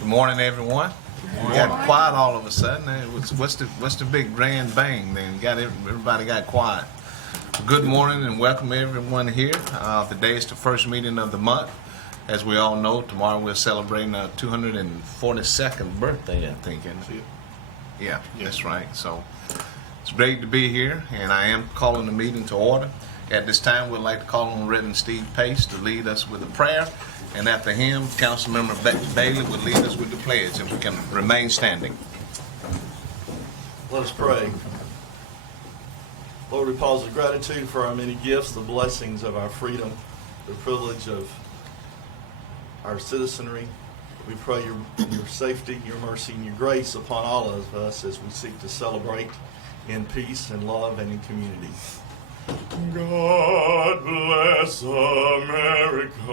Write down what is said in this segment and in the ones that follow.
Good morning, everyone. We got quiet all of a sudden. What's the big grand bang then? Everybody got quiet. Good morning and welcome everyone here. Today is the first meeting of the month. As we all know, tomorrow we're celebrating our 242nd birthday, I think. Yeah, that's right. So it's great to be here, and I am calling the meeting to order. At this time, we'd like to call on Reverend Steve Pace to lead us with a prayer, and after him, Councilmember Bailey will lead us with the pledge, and we can remain standing. Let us pray. Lord, we pause with gratitude for our many gifts, the blessings of our freedom, the privilege of our citizenry. We pray your safety, your mercy, and your grace upon all of us as we seek to celebrate in peace and love and in community. God bless America,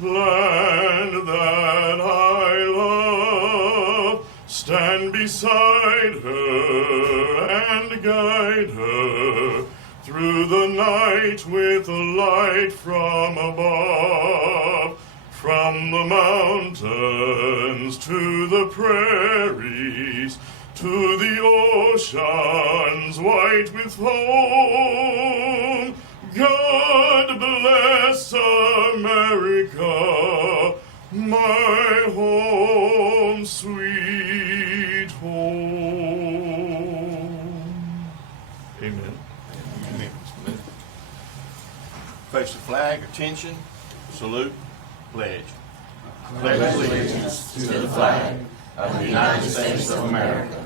land that I love. Stand beside her and guide her through the night with a light from above. From the mountains to the prairies, to the oceans white with foam. God bless America, my home, sweet home. Amen. Amen. Face the flag, attention, salute, pledge. Pledge allegiance to the flag of the United States of America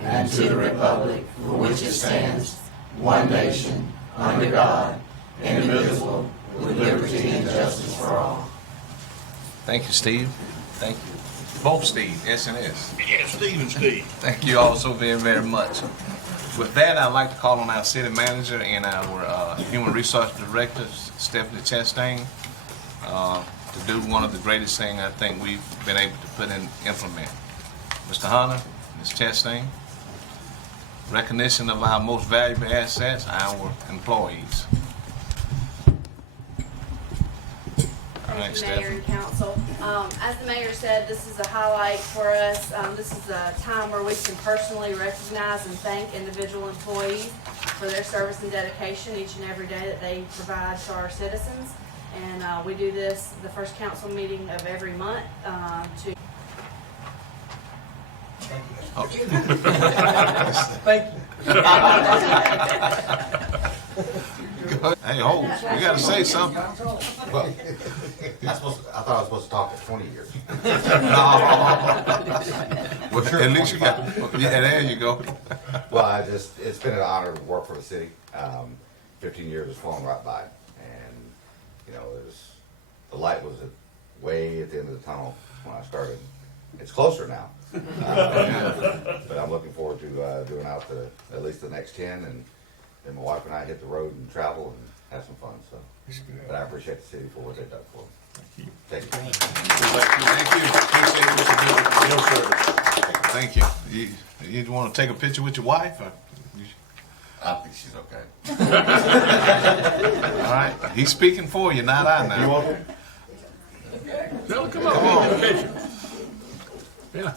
and to the republic for which it stands, one nation, under God, indivisible, with liberty and justice for all. Thank you, Steve. Thank you. Both Steve, S&S. Yes, Steve and Steve. Thank you all so very, very much. With that, I'd like to call on our city manager and our human resource director, Stephanie Chastain, to do one of the greatest things I think we've been able to implement. Mr. Hunter, Ms. Chastain, recognition of our most valuable assets, our employees. Thank you, Mayor and Council. As the Mayor said, this is a highlight for us. This is a time where we can personally recognize and thank individual employees for their service and dedication each and every day that they provide to our citizens. And we do this the first council meeting of every month to... Thank you. Hey, hold. You got to say something. Well, I thought I was supposed to talk for 20 years. Well, at least you got. Yeah, there you go. Well, it's been an honor to work for the city. 15 years has flown right by, and the light was way at the end of the tunnel when I started. It's closer now, but I'm looking forward to doing out at least the next 10, and then my wife and I hit the road and travel and have some fun. So, but I appreciate the city for what they've done for me. Thank you. Thank you. You want to take a picture with your wife? Or I think she's okay. all right. He's speaking for you, not I now. You want her? Come on. Yeah.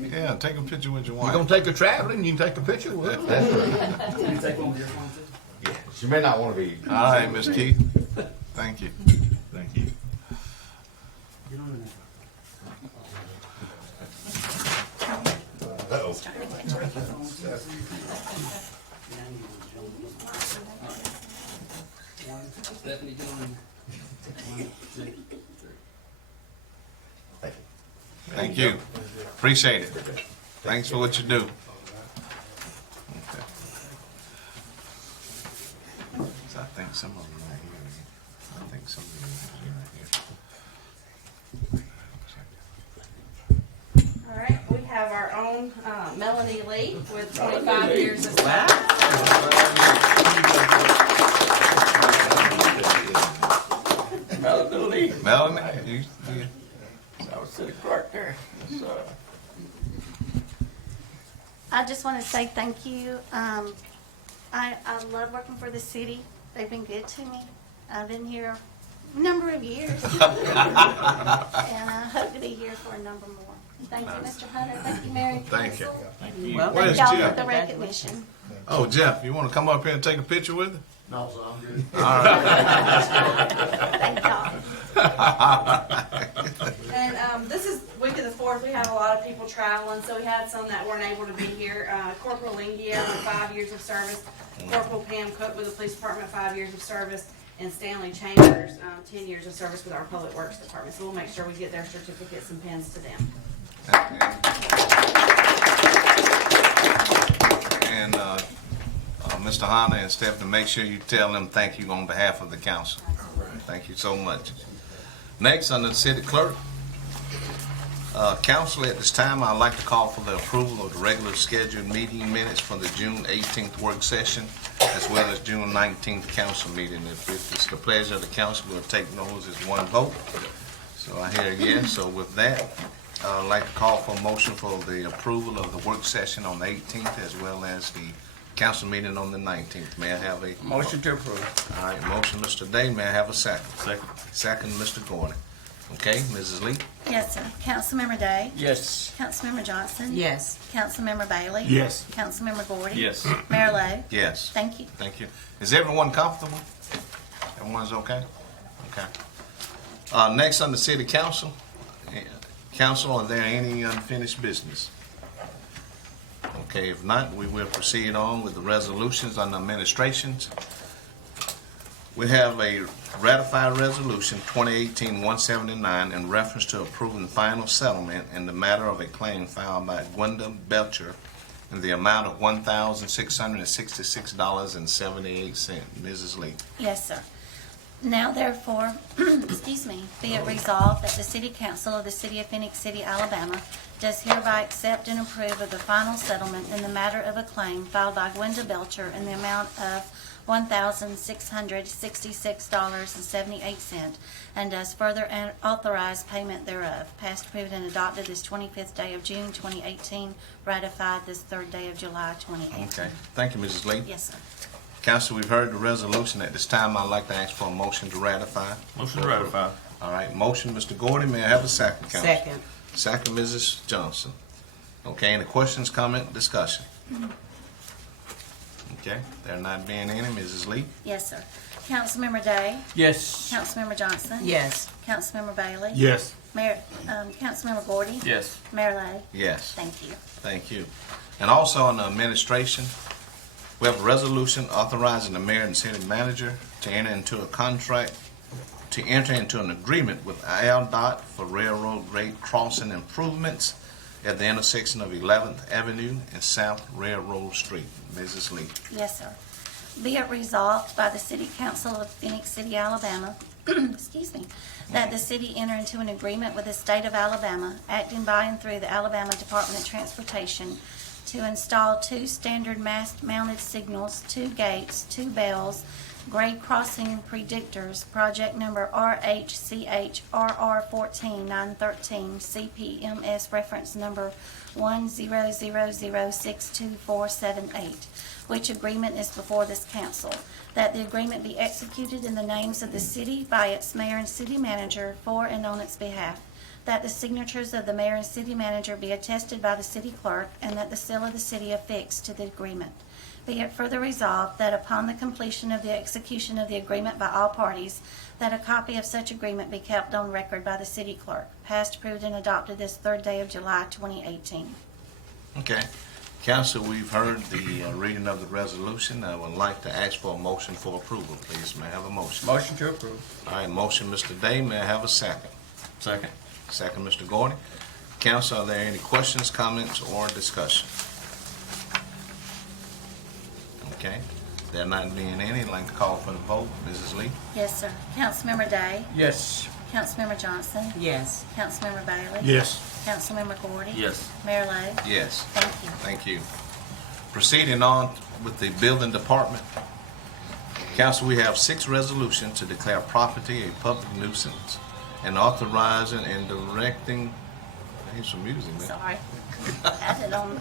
Yeah, take a picture with your wife. You're going to take her traveling, you can take a picture with her. That's right. Can you take one with your phone too? Yeah, she may not want to be. All right, Miss Keith. Thank you. Thank you. Uh-oh. Stephanie doing 1, 2, 3. Thank you. Thank you. Appreciate it. Thanks for what you do. Okay. So I think some of them are here. I think some of them are here. All right, we have our own Melanie Lee with 25 years of service. Melanie, you I was city clerk there. I just want to say thank you. I love working for the city. They've been good to me. I've been here a number of years. And I hope to be be here for a number more. Thank you, Mr. Hunter. Thank you, Mayor and Thank you. Council. Well, Where's Thank y'all Jeff? for the recognition. Oh, Jeff, you want to come up here and take a picture with him? No, so I'm good. All right. Thank y'all. And this is week of the 4th. We had a lot of people traveling, so we had some that weren't able to be here. Corporal Lingia with 5 years of service, Corporal Pam Cook with the police department, 5 years of service, and Stanley Chambers, 10 years of service with our public works department. So we'll make sure we get their certificates and pins to them. And Mr. Hunter and Stephanie, make sure you tell them thank you on behalf of the council. Thank you so much. Next, under the city clerk. Council, at this time, I'd like to call for the approval of the regular scheduled meeting minutes for the June 18th work session, as well as June 19th council meeting. If it's the pleasure of the council, we'll take those as one vote. So I hear a yes. So with that, I'd like to call for a motion for the approval of the work session on the 18th, as well as the council meeting on the 19th. May I have a Motion to approve. All right, motion, Mr. Day. May I have a second? Second. Second, Mr. Gordon. Okay, Mrs. Lee? Yes, sir. Councilmember Day? Yes. Councilmember Johnson? Yes. Councilmember Bailey? Yes. Councilmember Gordy? Yes. Mayor Lo? Yes. Thank you. Thank you. Is everyone comfortable? Everyone's okay? Okay. Next on the city council. Council, are there any unfinished business? Okay, if not, we will proceed on with the resolutions on administrations. We have a ratified resolution 2018-179 in reference to approving final settlement in the matter of a claim filed by Gwenda Belcher in the amount of $1,666.78. Mrs. Lee. Yes, sir. Now therefore, excuse me, be it resolved that the City Council of the City of Phenix City, Alabama does hereby accept and approve of the final settlement in the matter of a claim filed by Gwenda Belcher in the amount of $1,666.78 and does further authorize payment thereof. Passed, approved, and adopted this 25th day of June 2018, ratified this 3rd day of July 2018. Okay. Thank you, Mrs. Lee. Yes, sir. Council, we've heard the resolution. At this time, I'd like to ask for a motion to ratify. Motion to ratify. All right, motion, Mr. Gordon. May I have a second, Council? Second. Second, Mrs. Johnson. Okay, any questions, comment, discussion? Okay, there not being any, Mrs. Lee? Yes, sir. Councilmember Day? Yes. Councilmember Johnson? Yes. Councilmember Bailey? Yes. Mayor, Councilmember Gordy? Yes. Mayor Lo? Yes. Thank you. Thank you. And also on the administration, we have a resolution authorizing the mayor and city manager to enter into an agreement with ALDOT for railroad grade crossing improvements at the intersection of 11th Avenue and South Railroad Street. Mrs. Lee. Yes, sir. Be it resolved by the City Council of Phenix City, Alabama, excuse me, that the city enter into an agreement with the state of Alabama, acting by and through the Alabama Department of Transportation, to install 2 standard mast-mounted signals, 2 gates, 2 bells, grade crossing predictors, project number RHCHRR14913, CPMS reference number 100062478, which agreement is before this council. That the agreement be executed in the names of the city by its mayor and city manager for and on its behalf. That the signatures of the mayor and city manager be attested by the city clerk, and that the seal of the city affixed to the agreement. Be it further resolved that upon the completion of the execution of the agreement by all parties, that a copy of such agreement be kept on record by the city clerk. Passed, approved, and adopted this 3rd day of July 2018. Okay. Council, we've heard the reading of the resolution. I would like to ask for a motion for approval, please. May I have a motion? Motion to approve. All right, motion, Mr. Day. May I have a second? Second. Second, Mr. Gordon. Council, are there any questions, comments, or discussion? Okay. There not being any, I'd like to call for the vote. Mrs. Lee? Yes, sir. Councilmember Day? Yes. Councilmember Johnson? Yes. Councilmember Bailey? Yes. Councilmember Gordy? Yes. Mayor Lo? Yes. Thank you. Thank you. Proceeding on with the building department. Council, we have 6 resolutions to declare property a public nuisance and authorizing and directing. I hear some music, man. Sorry. Had it on.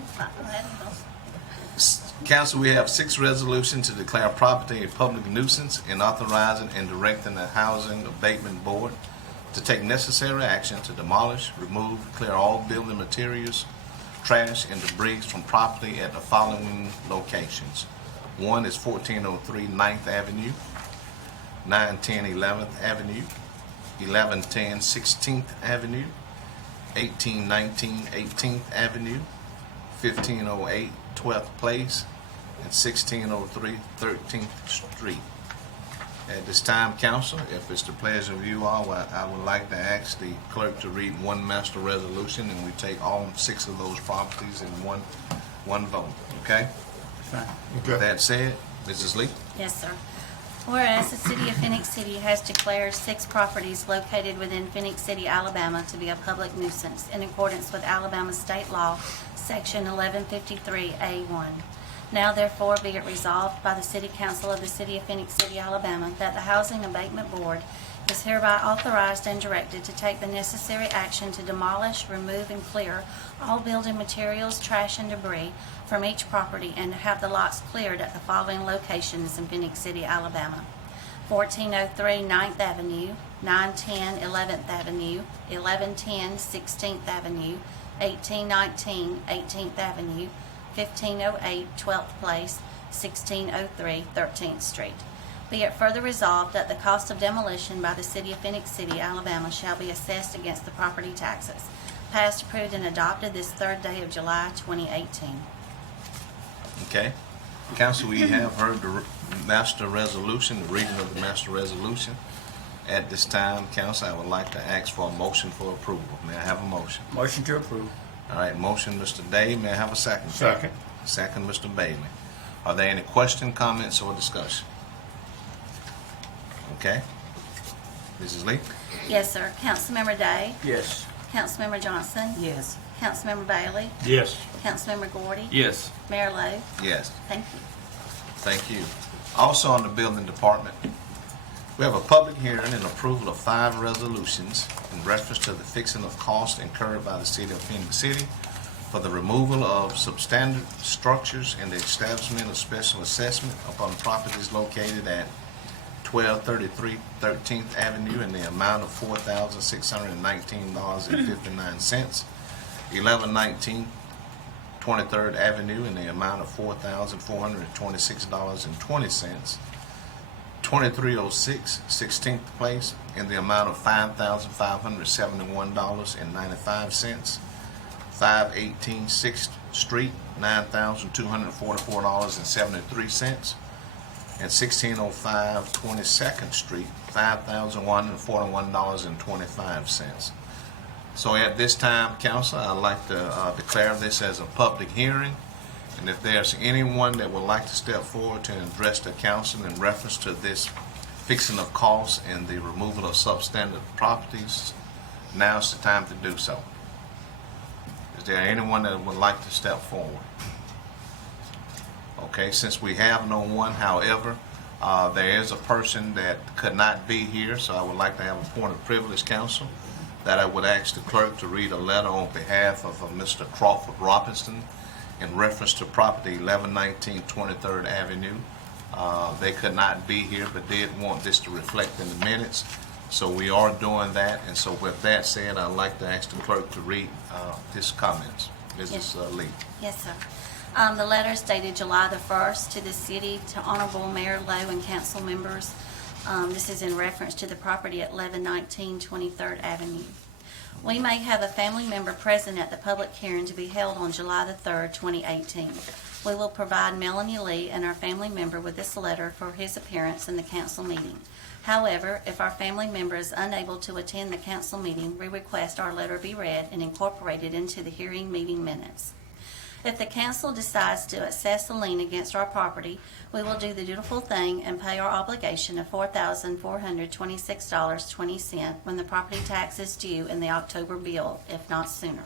Council, we have 6 resolutions to declare property a public nuisance and authorizing and directing the Housing Abatement Board to take necessary action to demolish, remove, clear all building materials, trash, and debris from property at the following locations. One is 1403 9th Avenue, 910 11th Avenue, 1110 16th Avenue, 1819 18th Avenue, 1508 12th Place, and 1603 13th Street. At this time, council, if it's the pleasure of you all, I would like to ask the clerk to read one master resolution, and we take all 6 of those properties in one vote, okay? With that said, Mrs. Lee? Yes, sir. Whereas the city of Phenix City has declared 6 properties located within Phenix City, Alabama to be a public nuisance in accordance with Alabama State Law, Section 1153A1. Now therefore be it resolved by the City Council of the City of Phenix City, Alabama, that the Housing Abatement Board is hereby authorized and directed to take the necessary action to demolish, remove, and clear all building materials, trash, and debris from each property, and to have the lots cleared at the following locations in Phenix City, Alabama: 1403 9th Avenue, 910 11th Avenue, 1110 16th Avenue, 1819 18th Avenue, 1508 12th Place, 1603 13th Street. Be it further resolved that the cost of demolition by the City of Phenix City, Alabama shall be assessed against the property taxes. Passed, approved, and adopted this 3rd day of July 2018. Okay. Council, we have heard the master resolution, the reading of the master resolution. At this time, council, I would like to ask for a motion for approval. May I have a motion? Motion to approve. All right, motion, Mr. Day. May I have a second? Second. Second, Mr. Bailey. Are there any questions, comments, or discussion? Okay. Mrs. Lee? Yes, sir. Councilmember Day? Yes. Councilmember Johnson? Yes. Councilmember Bailey? Yes. Councilmember Gordy? Yes. Mayor Lo? Yes. Thank you. Thank you. Also on the building department, we have a public hearing and approval of 5 resolutions in reference to the fixing of costs incurred by the City of Phenix City for the removal of substandard structures and the establishment of special assessment upon properties located at 1233 13th Avenue in the amount of $4,619.59, 1119 23rd Avenue in the amount of $4,426.20, 2306 16th Place in the amount of $5,571.95, 518 6th Street, $9,244.73, and 1605 22nd Street, $5,141.25. So at this time, council, I'd like to declare this as a public hearing. And if there's anyone that would like to step forward to address the council in reference to this fixing of costs and the removal of substandard properties, now's the time to do so. Is there anyone that would like to step forward? Okay, since we have no one, however, there is a person that could not be here, so I would like to have a point of privilege, council, that I would ask the clerk to read a letter on behalf of Mr. Crawford Robinson in reference to property 1119 23rd Avenue. They could not be here, but did want this to reflect in the minutes. So we are doing that. And so with that said, I'd like to ask the clerk to read his comments. Mrs. Lee. Yes, sir. The letter is dated July the 1st to the city, to Honorable Mayor Lowe and council members. This is in reference to the property at 1119 23rd Avenue. We may have a family member present at the public hearing to be held on July the 3rd, 2018. We will provide Melanie Lee and our family member with this letter for his appearance in the council meeting. However, if our family member is unable to attend the council meeting, we request our letter be read and incorporated into the hearing meeting minutes. If the council decides to assess a lien against our property, we will do the dutiful thing and pay our obligation of $4,426.20 when the property tax is due in the October bill, if not sooner.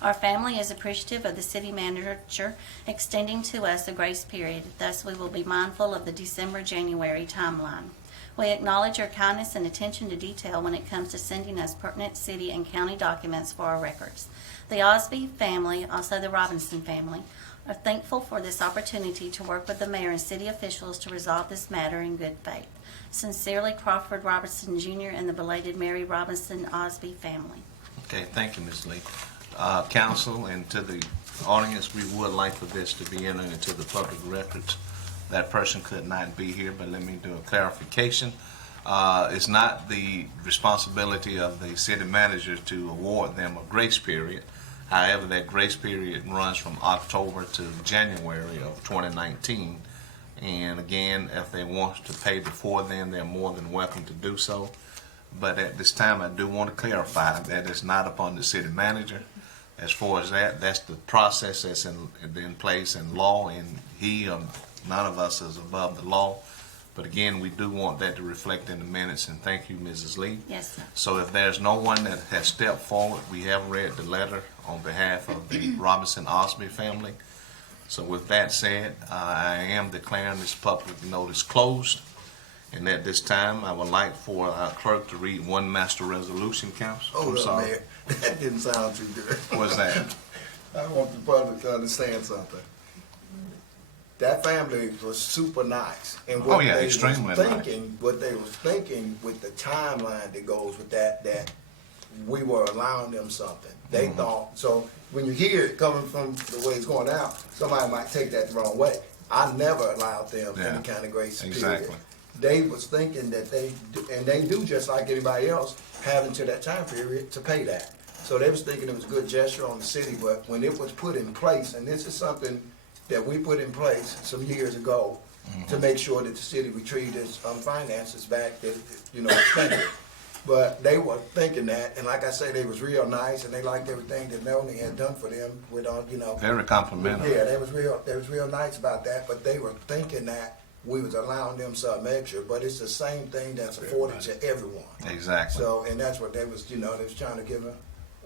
Our family is appreciative of the city manager extending to us a grace period, thus we will be mindful of the December-January timeline. We acknowledge your kindness and attention to detail when it comes to sending us pertinent city and county documents for our records. The Osby family, also the Robinson family, are thankful for this opportunity to work with the mayor and city officials to resolve this matter in good faith. Sincerely, Crawford Robertson Jr. and the belated Mary Robinson Osby family. Okay, thank you, Ms. Lee. Council and to the audience, we would like for this to be entered into the public records. That person could not be here, but let me do a clarification. It's not the responsibility of the city manager to award them a grace period. However, that grace period runs from October to January of 2019. And again, if they want to pay before then, they're more than welcome to do so. But at this time, I do want to clarify that it's not upon the city manager. As far as that, that's the process that's in place in law, and none of us is above the law. But again, we do want that to reflect in the minutes, and thank you, Mrs. Lee. Yes, sir. So if there's no one that has stepped forward, we have read the letter on behalf of the Robinson Osby family. So with that said, I am declaring this public notice closed. And at this time, I would like for our clerk to read one master resolution, Council. Hold up, Mayor. That didn't sound too good. What's that? I want the public to understand something. That family was super nice. And Oh, yeah, extremely nice. what they was thinking with the timeline that goes with that we were allowing them something. They thought, so when you hear it coming from the way it's going out, somebody might take that the wrong way. I never allowed them any kind of grace period. Exactly. They was thinking that they do just like anybody else, have until that time period to pay that. So they was thinking it was a good gesture on the city, but when it was put in place, and this is something that we put in place some years ago to make sure that the city retrieved its finances back, that spent it. But they were thinking that, and like I say, they was real nice, and they liked everything that Melanie had done for them. Very complimentary. Yeah, they was real nice about that. But they were thinking that we was allowing them something extra, but it's the same thing that's afforded to everyone. Exactly. So, and that's what they was, they was trying to give a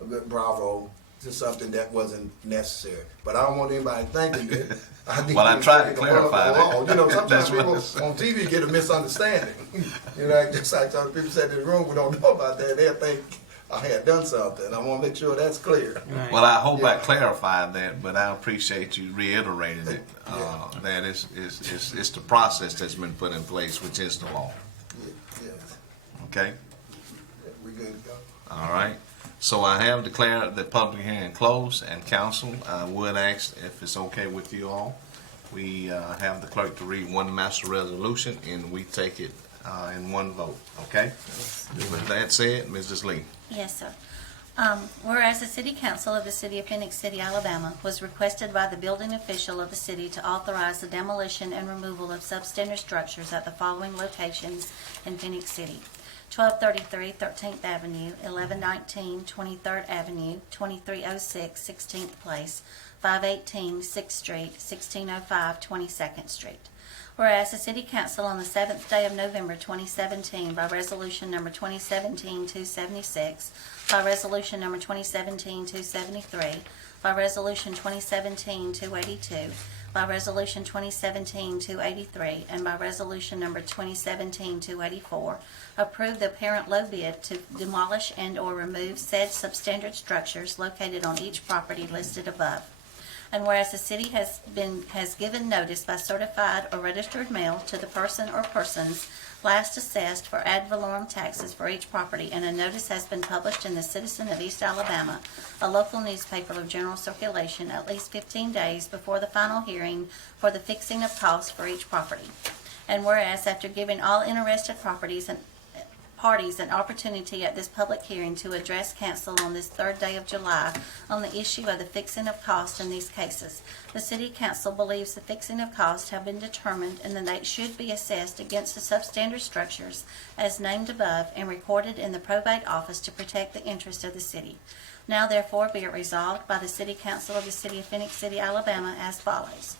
good bravo to something that wasn't necessary. But I don't want anybody thinking that. Well, I tried to clarify that. Sometimes That's people what on TV get a misunderstanding. Just like some people said in the room, we don't know about that. They'll think I had done something. I want to make sure that's clear. Well, I hope I clarified that, but I appreciate you reiterating it. That it's the process that's been put in place, which is the law. Yeah. Okay? Yeah, we good to go. All right. So I have declared the public hearing closed, and council, I would ask if it's okay with you all. We have the clerk to read one master resolution, and we take it in one vote. Okay? With that said, Mrs. Lee. Yes, sir. Whereas the City Council of the City of Phenix City, Alabama, was requested by the building official of the city to authorize the demolition and removal of substandard structures at the following locations in Phenix City: 1233 13th Avenue, 1119 23rd Avenue, 2306 16th Place, 518 6th Street, 1605 22nd Street. Whereas the City Council on the 7th day of November 2017 by Resolution Number 2017-276, by Resolution Number 2017-273, by Resolution 2017-282, by Resolution 2017-283, and by Resolution Number 2017-284, approved the apparent low bid to demolish and/or remove said substandard structures located on each property listed above. And whereas the city has given notice by certified or registered mail to the person or persons last assessed for ad valorem taxes for each property, and a notice has been published in the Citizen of East Alabama, a local newspaper of general circulation, at least 15 days before the final hearing for the fixing of costs for each property. And whereas after giving all interested parties an opportunity at this public hearing to address council on this 3rd day of July on the issue of the fixing of cost in these cases, the City Council believes the fixing of costs have been determined and that they should be assessed against the substandard structures as named above and recorded in the probate office to protect the interest of the city. Now therefore be it resolved by the City Council of the City of Phenix City, Alabama as follows.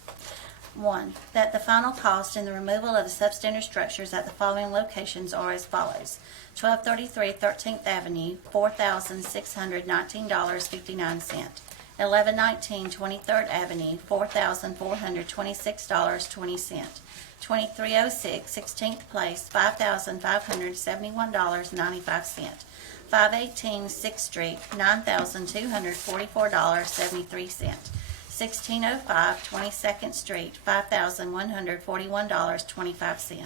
1. That the final cost in the removal of the substandard structures at the following locations are as follows: 1233 13th Avenue, $4,619.59. 1119 23rd Avenue, $4,426.20. 2306 16th Place, $5,571.95. 518 6th Street, $9,244.73. 1605 22nd Street, $5,141.25.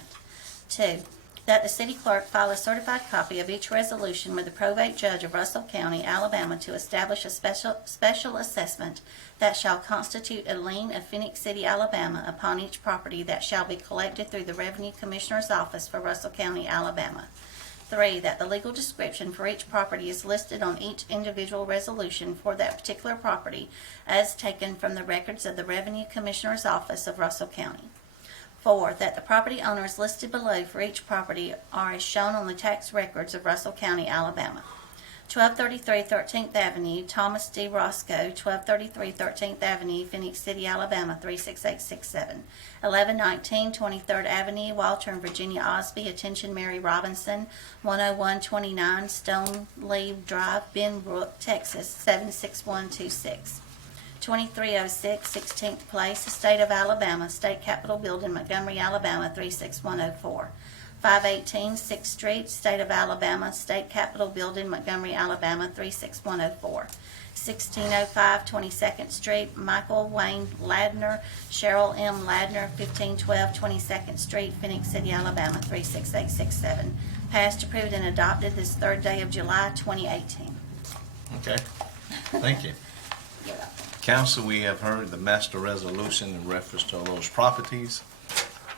2, that the city clerk file a certified copy of each resolution with the probate judge of Russell County, Alabama, to establish a special assessment that shall constitute a lien of Phenix City, Alabama, upon each property that shall be collected through the Revenue Commissioner's Office for Russell County, Alabama. 3, that the legal description for each property is listed on each individual resolution for that particular property as taken from the records of the Revenue Commissioner's Office of Russell County. 4, that the property owners listed below for each property are as shown on the tax records of Russell County, Alabama. 1233 13th Avenue, Thomas D. Roscoe, 1233 13th Avenue, Phenix City, Alabama, 36867. 1119 23rd Avenue, Walter and Virginia Osby, attention Mary Robinson, 10129 Stone Leaf Drive, Benbrook, Texas, 76126. 2306 16th Place, State of Alabama, State Capitol Building, Montgomery, Alabama, 36104. 518 6th Street, State of Alabama, State Capitol Building, Montgomery, Alabama, 36104. 1605 22nd Street, Michael Wayne Ladner, Cheryl M. Ladner, 1512 22nd Street, Phenix City, Alabama, 36867. Passed, approved, and adopted this 3rd day of July, 2018. Okay, thank you. Council, we have heard the master resolution in reference to those properties.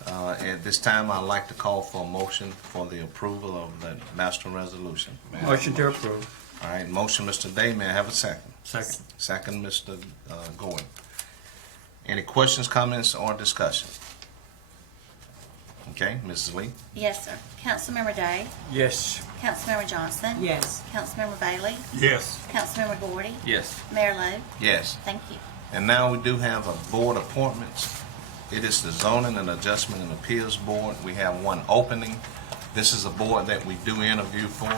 At this time, I'd like to call for a motion for the approval of the master resolution. May I have a Motion to approve. All right, motion, Mr. Day. May I have a second? Second. Second, Mr. Gordon. Any questions, comments, or discussion? Okay, Mrs. Lee? Yes, sir. Councilmember Day? Yes. Councilmember Johnson? Yes. Councilmember Bailey? Yes. Councilmember Gordy? Yes. Mayor Lo? Yes. Thank you. And now we do have a board appointments. It is the Zoning and Adjustment and Appeals Board. We have one opening. This is a board that we do interview for.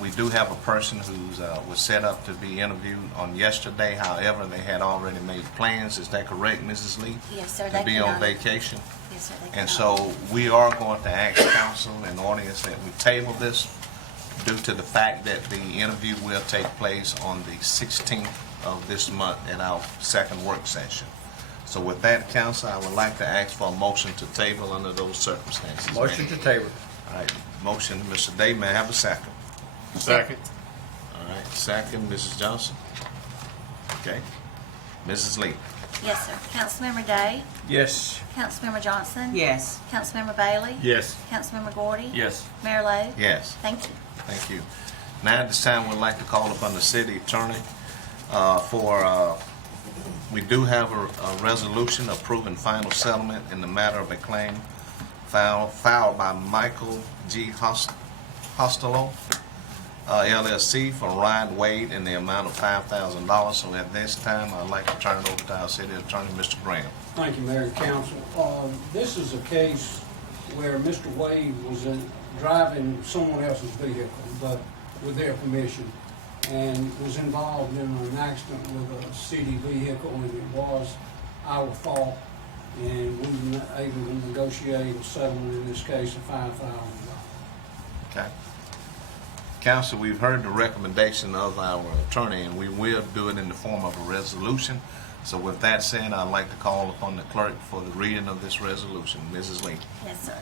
We do have a person who's was set up to be interviewed on yesterday. However, they had already made plans. Is that correct, Mrs. Lee? Yes, sir. To be on vacation. Yes, sir. They And cannot. so we are going to ask council and audience that we table this due to the fact that the interview will take place on the 16th of this month at our second work session. So with that, council, I would like to ask for a motion to table under those circumstances. Motion to table. All right, motion, Mr. Day, may I have a second? Second. All right, second, Mrs. Johnson. Okay. Mrs. Lee? Yes, sir. Councilmember Day? Yes. Councilmember Johnson? Yes. Councilmember Bailey? Yes. Councilmember Gordy? Yes. Mayor Lo? Yes. Thank you. Thank you. Now, at this time, we'd like to call upon the city attorney we do have a resolution approving final settlement in the matter of a claim filed by Michael G. Hostelow, LLC, for Ryan Wade in the amount of $5,000. So at this time, I'd like to turn it over to our city attorney, Mr. Graham. Thank you, Mayor and Council. This is a case where Mr. Wade was driving someone else's vehicle, but with their permission, and was involved in an accident with a city vehicle, and it was our fault, and we were able to negotiate a settlement in this case of $5,000. Okay. Council, we've heard the recommendation of our attorney, and we will do it in the form of a resolution. So with that said, I'd like to call upon the clerk for the reading of this resolution. Mrs. Lee. Yes, sir.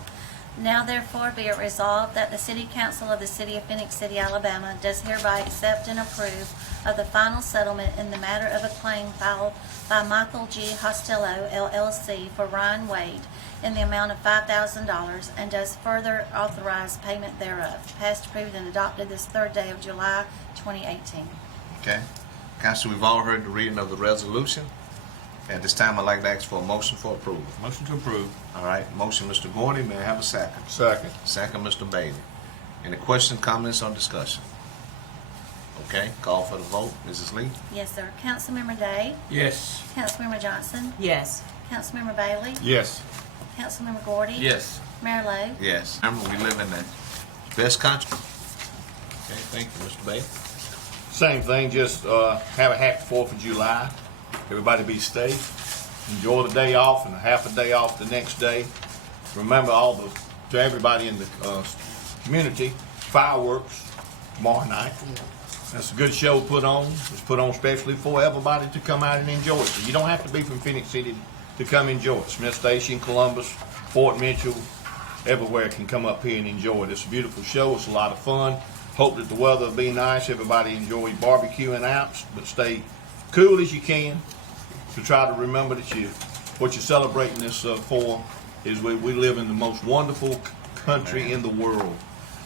Now therefore be it resolved that the City Council of the City of Phenix City, Alabama does hereby accept and approve of the final settlement in the matter of a claim filed by Michael G. Hostelow, LLC, for Ryan Wade in the amount of $5,000 and does further authorize payment thereof. Passed, approved, and adopted this 3rd day of July, 2018. Okay. Council, we've all heard the reading of the resolution. At this time, I'd like to ask for a motion for approval. Motion to approve. All right, motion, Mr. Gordy. May I have a second? Second. Second, Mr. Bailey. Any questions, comments, or discussion? Okay, call for the vote. Mrs. Lee? Yes, sir. Councilmember Day? Yes. Councilmember Johnson? Yes. Councilmember Bailey? Yes. Councilmember Gordy? Yes. Mayor Lo? Yes. Remember, we live in the best country. Okay, thank you, Mr. Bailey. Same thing, just have a happy 4th of July. Everybody be safe. Enjoy the day off and half a day off the next day. Remember to everybody in the community, fireworks tomorrow night. That's a good show put on. It's put on especially for everybody to come out and enjoy it. So you don't have to be from Phenix City to come enjoy it. Smith Station, Columbus, Fort Mitchell, everywhere can come up here and enjoy it. It's a beautiful show. It's a lot of fun. Hope that the weather will be nice. Everybody enjoy barbecuing out, but stay cool as you can to try to remember that what you're celebrating this for is we live in the most wonderful country in the world.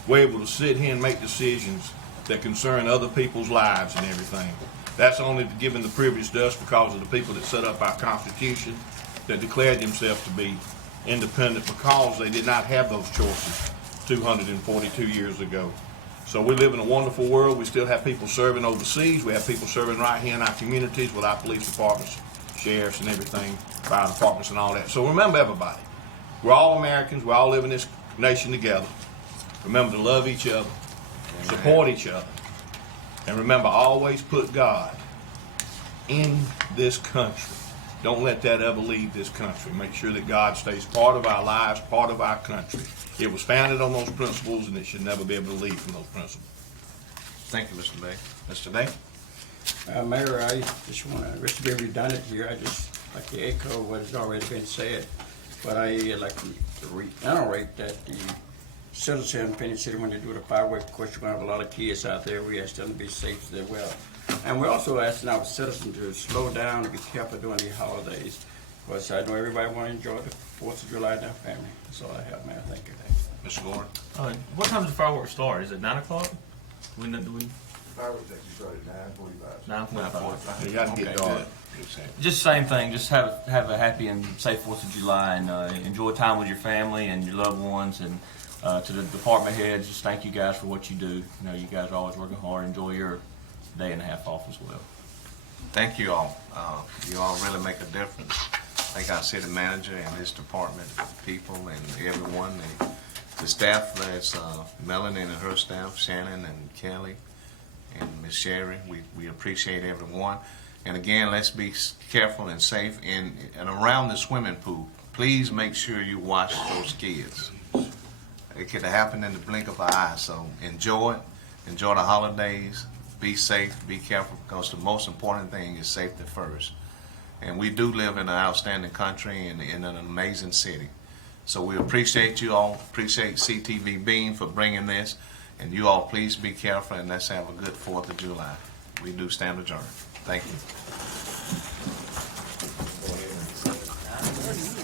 We're able to sit here and make decisions that concern other people's lives and everything. That's only given the privilege to us because of the people that set up our Constitution, that declared themselves to be independent because they did not have those choices 242 years ago. So we live in a wonderful world. We still have people serving overseas. We have people serving right here in our communities with our police departments, sheriffs and everything, fire departments and all that. So remember, everybody, we're all Americans. We all live in this nation together. Remember to love each other, support each other, and remember, always put God in this country. Don't let that ever leave this country. Make sure that God stays part of our lives, part of our country. It was founded on those principles, and it should never be able to leave from those principles. Thank you, Mr. Day. Mr. Day? Mayor, I just want to, just to be redundant here, I just like to echo what has already been said, but I like to reiterate that the citizens in Phenix City, when they do the fireworks, of course, you're going to have a lot of kids out there. We ask them to be safe as well. And we're also asking our citizens to slow down and be careful during the holidays, because I know everybody want to enjoy the 4th of July and their family. That's all I have, Mayor. Thank you. Mr. Gordon? What time does the fireworks start? Is it 9 o'clock? Fireworks actually start at 9:45. 9:45. You got to get dark. Just same thing. Just have a happy and safe 4th of July, and enjoy time with your family and your loved ones. And to the department heads, just thank you guys for what you do. You know, you guys are always working hard. Enjoy your day and a half off as well. Thank you all. You all really make a difference. Thank our city manager and his department people and everyone, and the staff. That's Melanie and her staff, Shannon and Kelly and Miss Sherry. We appreciate everyone. And again, let's be careful and safe and around the swimming pool. Please make sure you watch those kids. It could happen in the blink of an eye. So enjoy it. Enjoy the holidays. Be safe, be careful, because the most important thing is safety first. And we do live in an outstanding country and in an amazing city. So we appreciate you all, appreciate CTVBeam for bringing this. And you all please be careful, and let's have a good 4th of July. We do stand adjourned. Thank you.